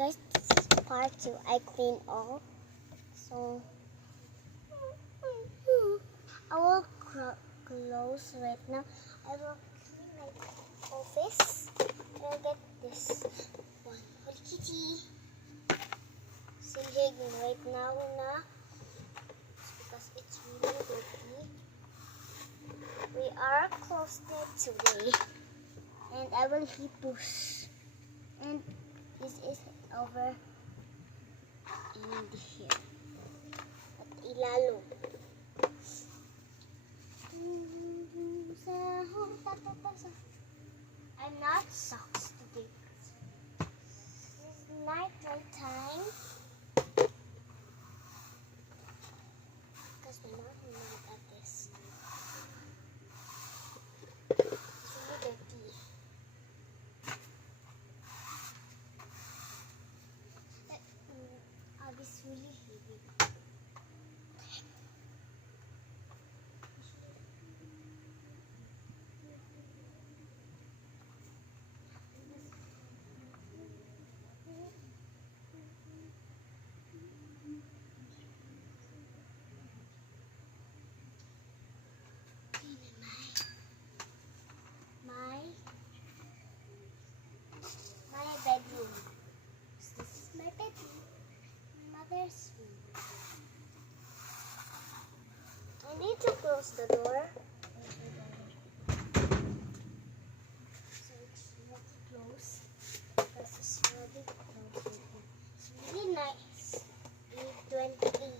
guys, this is part 2. I clean all. So I will close right now. I will clean my office. I'll get this one. Holy kitty. Silhig right now na because it's really dirty. We are closed today. And I will hit push. And this is over in here. At ilalo. I'm not socks today. This is night time. Because my mom is mad at this. It's really dirty. This really heavy. My bedroom. This is my bedroom. Mother's room. I need to close the door. So it's not close because it's already closed. It's really nice. 8:20.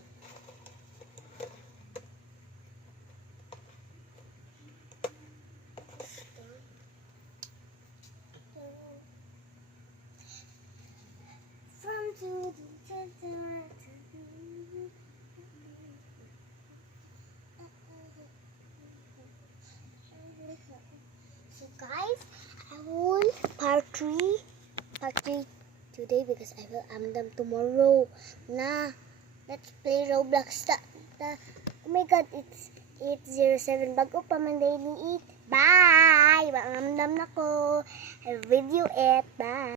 From to the So guys, I will part 3 today because I will am them tomorrow. Nah, let's play Roblox. Oh my god, it's 8:07. Bago pa man daily eat. Bye! Maamdam na ko. I video it. Bye!